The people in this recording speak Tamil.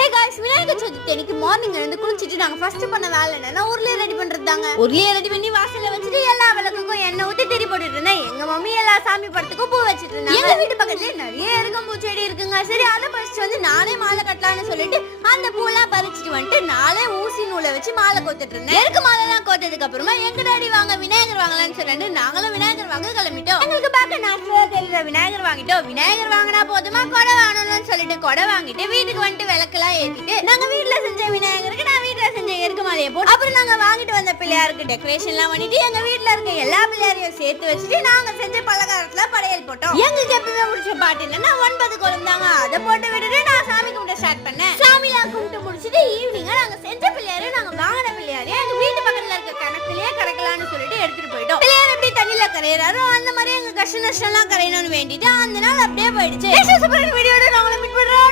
ஹே गाइस விநாயகர் சதுர்த்தி அன்னைக்கு மார்னிங் எழுந்து குளிச்சிட்டு நாங்க ஃபர்ஸ்ட் பண்ண வேலை என்னன்னா உருளைய ரெடி பண்றதுதாங்க. உருளைய ரெடி பண்ணி வாசல்ல வச்சிட்டு எல்லா விளக்குக்கும் எண்ணெய் ஊத்தி திரி போட்டுட்டு இருந்தேன். எங்க மம்மி எல்லா சாமி படத்துக்கும் பூ வச்சிட்டு இருந்தாங்க. எங்க வீட்டு பக்கத்துல நிறைய எருக்கம்பூ செடி இருக்குங்க. சரி அதை பறிச்சு வந்து நானே மாலை கட்டலாம்னு சொல்லிட்டு அந்த பூலாம் பறிச்சிட்டு வந்துட்டு நானே ஊசி நூலை வச்சு மாலை கோத்துட்டு இருந்தேன். எருக்கு மாலை எல்லாம் கோத்ததுக்கு அப்புறமா எங்க டாடி வாங்க விநாயகர் வாங்கலாம்னு சொல்லிட்டு நாங்களும் விநாயகர் வாங்க கிளம்பிட்டோம். எங்களுக்கு பார்க்க நேச்சுரலா தெரியல விநாயகர் வாங்கிட்டோம். விநாயகர் வாங்கினா போதுமா கொடை வாங்கணும்னு சொல்லிட்டு கொடை வாங்கிட்டு வீட்டுக்கு வந்துட்டு விளக்கெல்லாம் ஏத்திட்டு நாங்க வீட்டுல செஞ்ச விநாயகருக்கு நான் வீட்டுல செஞ்ச எருக்கு மாலையை போட்டு அப்புறம் நாங்க வாங்கிட்டு வந்த பிள்ளையாருக்கு டெக்கரேஷன் எல்லாம் பண்ணிட்டு எங்க வீட்டுல இருக்க எல்லா பிள்ளையாரையும் சேர்த்து வச்சுட்டு நாங்க செஞ்ச பலகாரத்துல படையல் போட்டோம். எங்களுக்கு எப்பவுமே முடிச்ச பாட்டு என்னன்னா 9 கோலம் தாங்க. அதை போட்டு விட்டுட்டு நான் சாமி கும்பிட ஸ்டார்ட் பண்ணேன். சாமிலாம் கும்பிட்டு முடிச்சுட்டு ஈவினிங்கா நாங்க செஞ்ச பிள்ளையாரு நாங்க வாங்கின பிள்ளையாரு எங்க வீட்டு பக்கத்துல இருக்க கிணத்துலயே கரைக்கலாம்னு சொல்லிட்டு எடுத்துட்டு போயிட்டோம். பிள்ளையார் எப்படி தண்ணியில கரையிறாரோ அந்த மாதிரி எங்க கஷ்ட நஷ்டம் எல்லாம் கரையணும்னு வேண்டிட்டு அந்த நாள் அப்படியே போயிடுச்சு. வீடியோட நாங்கள மீட் பண்றோம்.